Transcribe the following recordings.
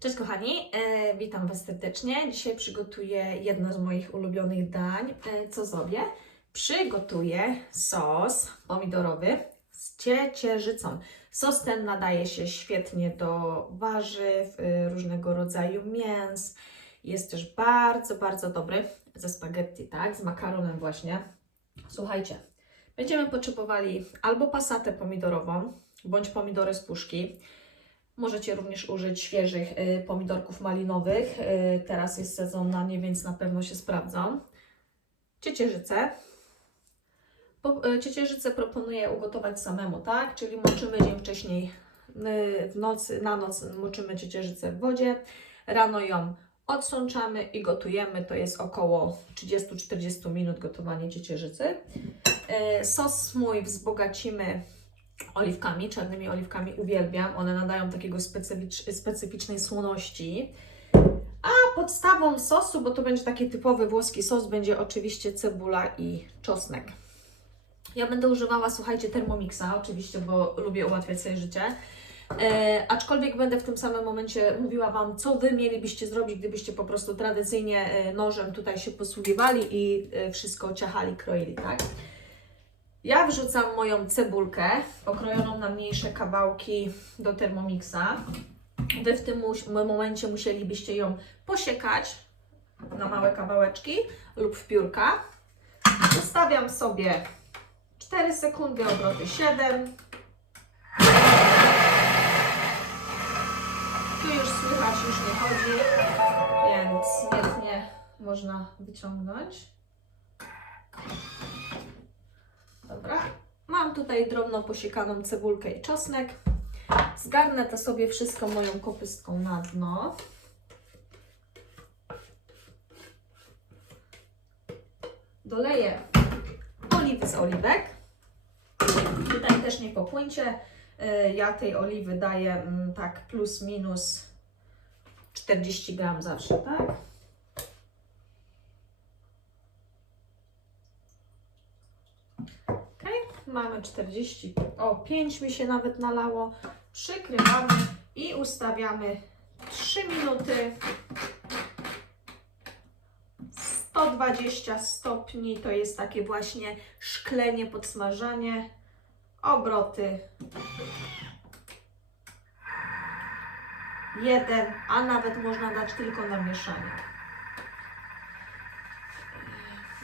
Cześć kochani, e, witam Was serdecznie. Dzisiaj przygotuję jedno z moich ulubionych dań. E, co zrobię? Przygotuję sos pomidorowy z ciecierzycą. Sos ten nadaje się świetnie do warzyw, e, różnego rodzaju mięs. Jest też bardzo, bardzo dobry ze spaghetti, tak? Z makaronem właśnie. Słuchajcie, będziemy potrzebowali albo pasatę pomidorową, bądź pomidory z puszki. Możecie również użyć świeżych y, pomidorków malinowych. Y, teraz jest sezon na nie, więc na pewno się sprawdzą. Ciecierzycę. Po, y, ciecierzycę proponuję ugotować samemu, tak? Czyli moczymy dzień wcześniej w nocy, na noc moczymy ciecierzycę w wodzie. Rano ją odsączamy i gotujemy. To jest około 30-40 minut gotowanie ciecierzycy. Sos mój wzbogacimy oliwkami, czarnymi oliwkami uwielbiam. One nadają takiego specyficz, specyficznej słoności. A podstawą sosu, bo to będzie taki typowy włoski sos, będzie oczywiście cebula i czosnek. Ja będę używała, słuchajcie, Thermomixa oczywiście, bo lubię ułatwiać sobie życie. E, aczkolwiek będę w tym samym momencie mówiła Wam, co Wy mielibyście zrobić, gdybyście po prostu tradycyjnie e, nożem tutaj się posługiwali i e, wszystko ciachali, kroili, tak? Ja wrzucam moją cebulkę pokrojoną na mniejsze kawałki do Thermomixa. Wy w tym momencie musielibyście ją posiekać na małe kawałeczki lub w piórka. Ustawiam sobie 4 sekundy, obroty 7. Tu już słychać, już nie chodzi, więc świetnie można wyciągnąć. Dobra. Mam tutaj drobno posiekaną cebulkę i czosnek. Zgarnę to sobie wszystko moją kopystką na dno. Doleję oliwy z oliwek. Tutaj też nie popłyńcie. Y, Ja tej oliwy daję mm, tak plus minus 40 gram zawsze, tak? Mamy 40, o 5 mi się nawet nalało. Przykrywamy i ustawiamy 3 minuty. 120 stopni to jest takie właśnie szklenie, podsmażanie. Obroty. Jeden, a nawet można dać tylko na mieszanie.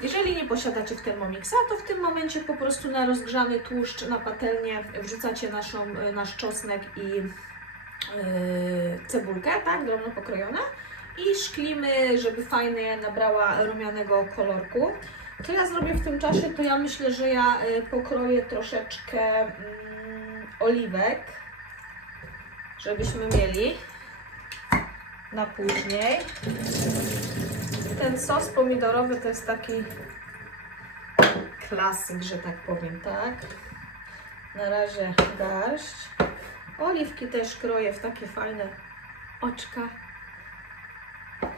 Jeżeli nie posiadacie Thermomixa, to w tym momencie po prostu na rozgrzany tłuszcz na patelnię wrzucacie naszą, e, nasz czosnek i yy, cebulkę, tak, drobno pokrojone i szklimy, żeby fajnie nabrała rumianego kolorku. Co ja zrobię w tym czasie, to ja myślę, że ja y, pokroję troszeczkę mm, oliwek, żebyśmy mieli na później. Ten sos pomidorowy to jest taki klasyk, że tak powiem, tak? Na razie garść. Oliwki też kroję w takie fajne oczka,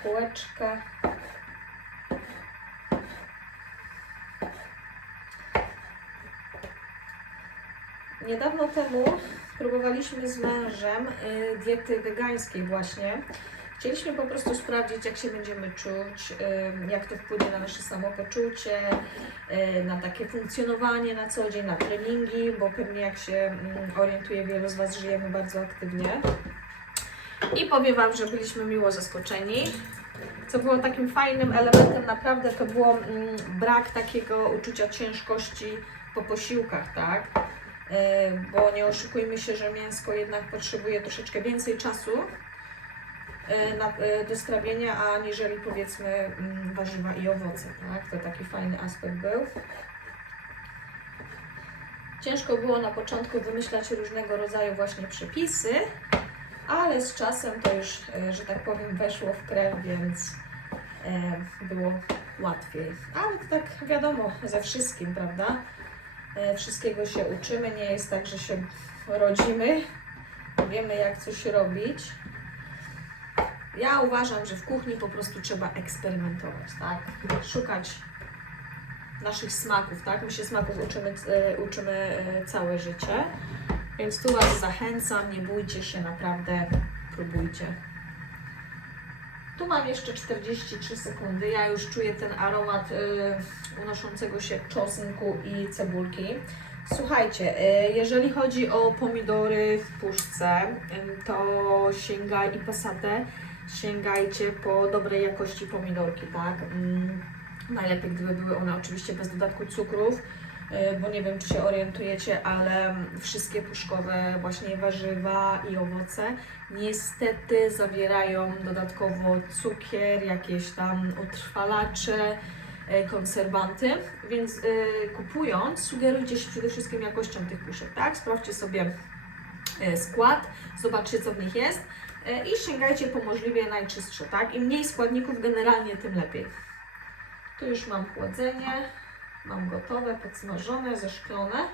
kółeczka. Niedawno temu próbowaliśmy z mężem y, diety wegańskiej właśnie. Chcieliśmy po prostu sprawdzić, jak się będziemy czuć, y, jak to wpłynie na nasze samopoczucie, y, na takie funkcjonowanie na co dzień, na treningi, bo pewnie jak się mm, orientuję, wielu z Was żyjemy bardzo aktywnie. I powiem Wam, że byliśmy miło zaskoczeni. Co było takim fajnym elementem, naprawdę to było mm, brak takiego uczucia ciężkości po posiłkach, tak? E, bo nie oszukujmy się, że mięsko jednak potrzebuje troszeczkę więcej czasu na, e, do strawienia, aniżeli powiedzmy mm, warzywa i owoce, tak? To taki fajny aspekt był. Ciężko było na początku wymyślać różnego rodzaju właśnie przepisy, ale z czasem to już, e, że tak powiem, weszło w krew, więc e, było łatwiej. Ale to tak wiadomo, ze wszystkim, prawda? E, Wszystkiego się uczymy, nie jest tak, że się rodzimy, wiemy jak coś robić. Ja uważam, że w kuchni po prostu trzeba eksperymentować, tak? Szukać naszych smaków, tak? My się smaków uczymy, e, uczymy e, całe życie, więc tu Was zachęcam, nie bójcie się, naprawdę próbujcie. Tu mam jeszcze 43 sekundy. Ja już czuję ten aromat y, unoszącego się czosnku i cebulki. Słuchajcie, y, jeżeli chodzi o pomidory w puszce, y, to sięgaj i pasatę, sięgajcie po dobrej jakości pomidorki, tak? Mm, najlepiej, gdyby były one oczywiście bez dodatku cukrów, y, bo nie wiem, czy się orientujecie, ale wszystkie puszkowe właśnie warzywa i owoce niestety zawierają dodatkowo cukier, jakieś tam utrwalacze, e, konserwanty, więc e, kupując sugerujcie się przede wszystkim jakością tych puszek, tak? Sprawdźcie sobie skład, zobaczcie co w nich jest i sięgajcie po możliwie najczystsze, tak? Im mniej składników generalnie, tym lepiej. Tu już mam chłodzenie, mam gotowe, podsmażone, zeszklone.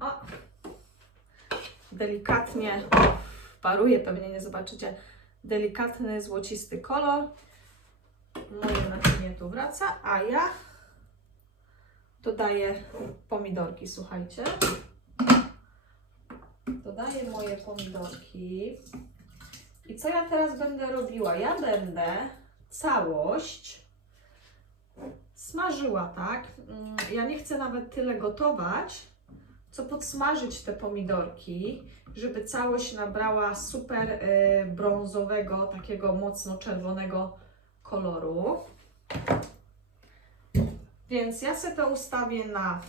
O, delikatnie paruje, pewnie nie zobaczycie, delikatny, złocisty kolor. Moje naczynie tu wraca, a ja dodaję pomidorki, słuchajcie. Dodaję moje pomidorki. I co ja teraz będę robiła? Ja będę całość smażyła, tak? Mm, Ja nie chcę nawet tyle gotować, co podsmażyć te pomidorki, żeby całość nabrała super y, brązowego, takiego mocno czerwonego koloru. Więc ja sobie to ustawię na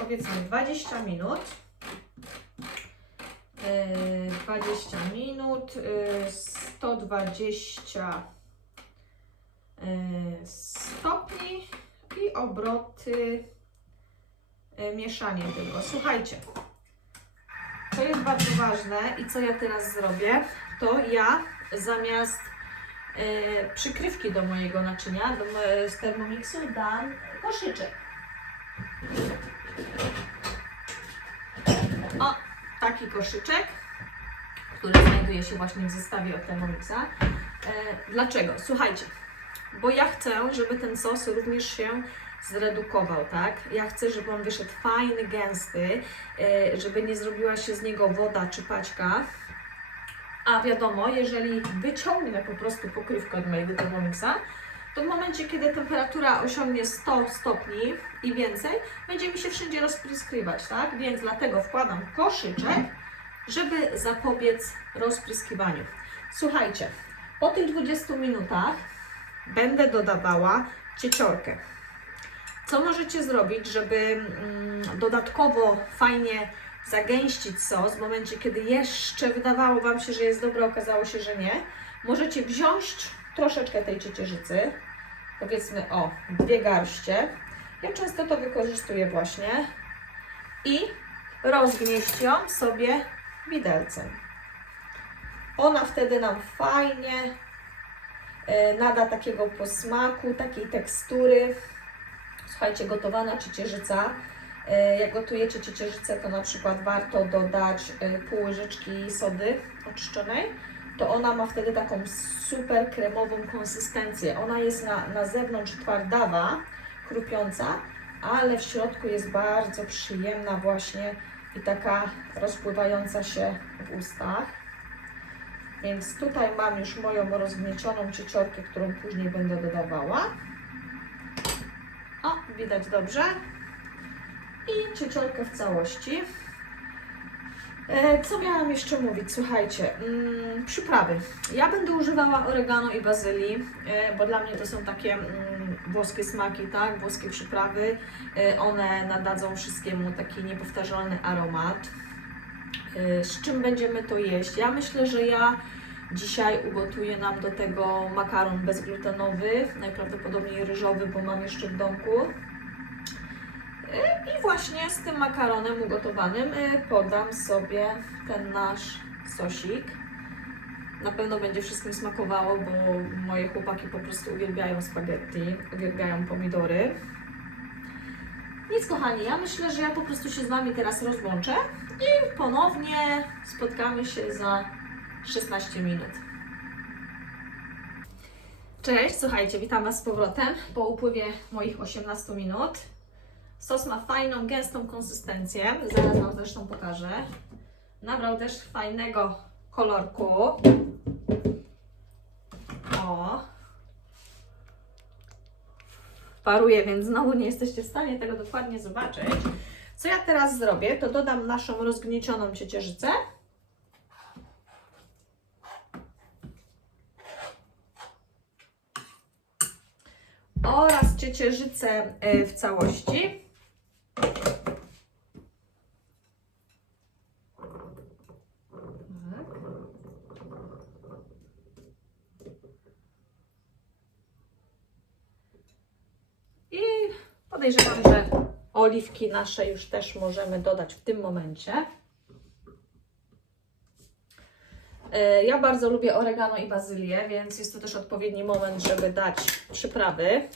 powiedzmy 20 minut. Y, 20 minut, y, 120 y, stopni i obroty y, mieszanie tylko. Słuchajcie, to jest bardzo ważne i co ja teraz zrobię, to ja zamiast y, przykrywki do mojego naczynia, do, z Thermomixu dam koszyczek. O, taki koszyczek, który znajduje się właśnie w zestawie od Thermomixa. E, dlaczego? Słuchajcie, bo ja chcę, żeby ten sos również się zredukował, tak? Ja chcę, żeby on wyszedł fajny, gęsty, e, żeby nie zrobiła się z niego woda czy paćka. A wiadomo, jeżeli wyciągnę po prostu pokrywkę od mojego Thermomixa, to w momencie, kiedy temperatura osiągnie 100 stopni i więcej, będzie mi się wszędzie rozpryskrywać, tak? Więc dlatego wkładam koszyczek, żeby zapobiec rozpryskiwaniu. Słuchajcie, po tych 20 minutach będę dodawała cieciorkę. Co możecie zrobić, żeby mm, dodatkowo fajnie zagęścić sos w momencie, kiedy jeszcze wydawało Wam się, że jest dobre, okazało się, że nie? Możecie wziąć troszeczkę tej ciecierzycy, powiedzmy o dwie garście. Ja często to wykorzystuję właśnie i rozgnieść ją sobie widelcem. Ona wtedy nam fajnie e, nada takiego posmaku, takiej tekstury. Słuchajcie, gotowana ciecierzyca. E, Jak gotujecie ciecierzycę, to na przykład warto dodać e, pół łyżeczki sody oczyszczonej. To ona ma wtedy taką super kremową konsystencję. Ona jest na, na zewnątrz twardawa, chrupiąca, ale w środku jest bardzo przyjemna właśnie i taka rozpływająca się w ustach. Więc tutaj mam już moją rozgniecioną cieciorkę, którą później będę dodawała. O, widać dobrze. I cieciorkę w całości. E, Co miałam jeszcze mówić? Słuchajcie, mm, przyprawy. Ja będę używała oregano i bazylii, e, bo dla mnie to są takie mm, włoskie smaki, tak? Włoskie przyprawy. E, One nadadzą wszystkiemu taki niepowtarzalny aromat. Z czym będziemy to jeść? Ja myślę, że ja dzisiaj ugotuję nam do tego makaron bezglutenowy, najprawdopodobniej ryżowy, bo mam jeszcze w domku. I właśnie z tym makaronem ugotowanym y, podam sobie ten nasz sosik. Na pewno będzie wszystkim smakowało, bo moje chłopaki po prostu uwielbiają spaghetti, uwielbiają pomidory. Nic kochani, ja myślę, że ja po prostu się z Wami teraz rozłączę i ponownie spotkamy się za 16 minut. Cześć, słuchajcie, witam Was z powrotem po upływie moich 18 minut. Sos ma fajną, gęstą konsystencję. Zaraz Wam zresztą pokażę. Nabrał też fajnego kolorku. O. Paruje, więc znowu nie jesteście w stanie tego dokładnie zobaczyć. Co ja teraz zrobię, to dodam naszą rozgniecioną ciecierzycę. Oraz ciecierzycę e, w całości. I podejrzewam, że oliwki nasze już też możemy dodać w tym momencie. E, Ja bardzo lubię oregano i bazylię, więc jest to też odpowiedni moment, żeby dać przyprawy.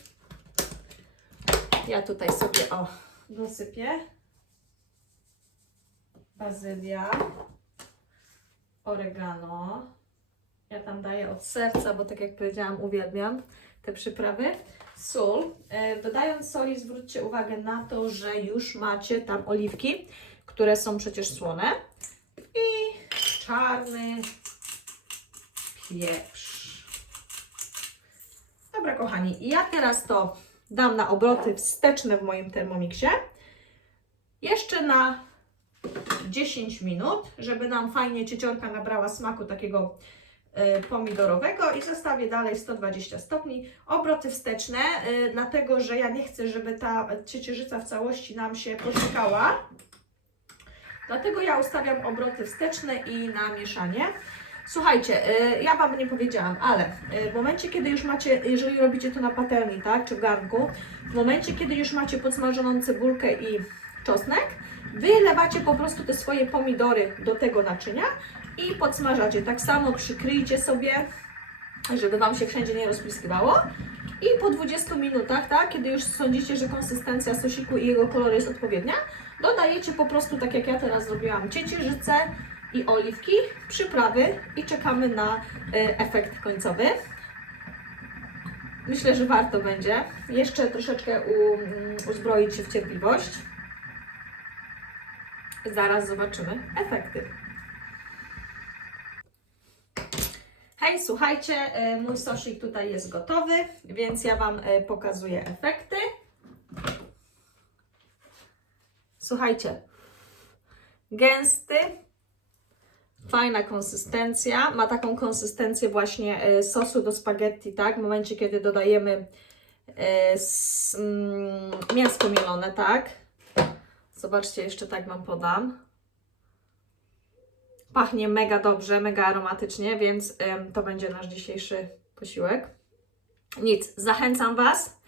Ja tutaj sobie o dosypię bazylia, oregano. Ja tam daję od serca, bo tak jak powiedziałam, uwielbiam te przyprawy. Sól. E, Dodając soli, zwróćcie uwagę na to, że już macie tam oliwki, które są przecież słone. I czarny pieprz. Dobra, kochani, ja teraz to dam na obroty wsteczne w moim termomiksie. Jeszcze na 10 minut, żeby nam fajnie cieciorka nabrała smaku takiego e, pomidorowego i zostawię dalej 120 stopni. Obroty wsteczne, e, dlatego że ja nie chcę, żeby ta ciecierzyca w całości nam się poczekała. Dlatego ja ustawiam obroty wsteczne i na mieszanie. Słuchajcie, e, ja Wam nie powiedziałam, ale e, w momencie, kiedy już macie, jeżeli robicie to na patelni, tak, czy w garnku, w momencie, kiedy już macie podsmażoną cebulkę i czosnek, wylewacie po prostu te swoje pomidory do tego naczynia i podsmażacie. Tak samo przykryjcie sobie, żeby Wam się wszędzie nie rozpryskiwało. I po 20 minutach, tak, kiedy już sądzicie, że konsystencja sosiku i jego kolor jest odpowiednia, dodajecie po prostu, tak jak ja teraz zrobiłam, ciecierzycę i oliwki, przyprawy i czekamy na y, efekt końcowy. Myślę, że warto będzie jeszcze troszeczkę mm, uzbroić się w cierpliwość. Zaraz zobaczymy efekty. Hej, słuchajcie, y, mój sosik tutaj jest gotowy, więc ja Wam y, pokazuję efekty. Słuchajcie, gęsty, fajna konsystencja, ma taką konsystencję właśnie y, sosu do spaghetti, tak? W momencie, kiedy dodajemy s, mm, mięsko mielone, tak? Zobaczcie, jeszcze tak Wam podam. Pachnie mega dobrze, mega aromatycznie, więc to będzie nasz dzisiejszy posiłek. Nic, zachęcam Was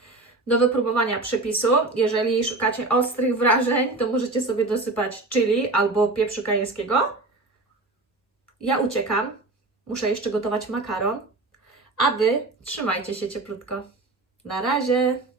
do wypróbowania przepisu. Jeżeli szukacie ostrych wrażeń, to możecie sobie dosypać chili albo pieprzu kajeńskiego. Ja uciekam, muszę jeszcze gotować makaron, a Wy trzymajcie się cieplutko. Na razie!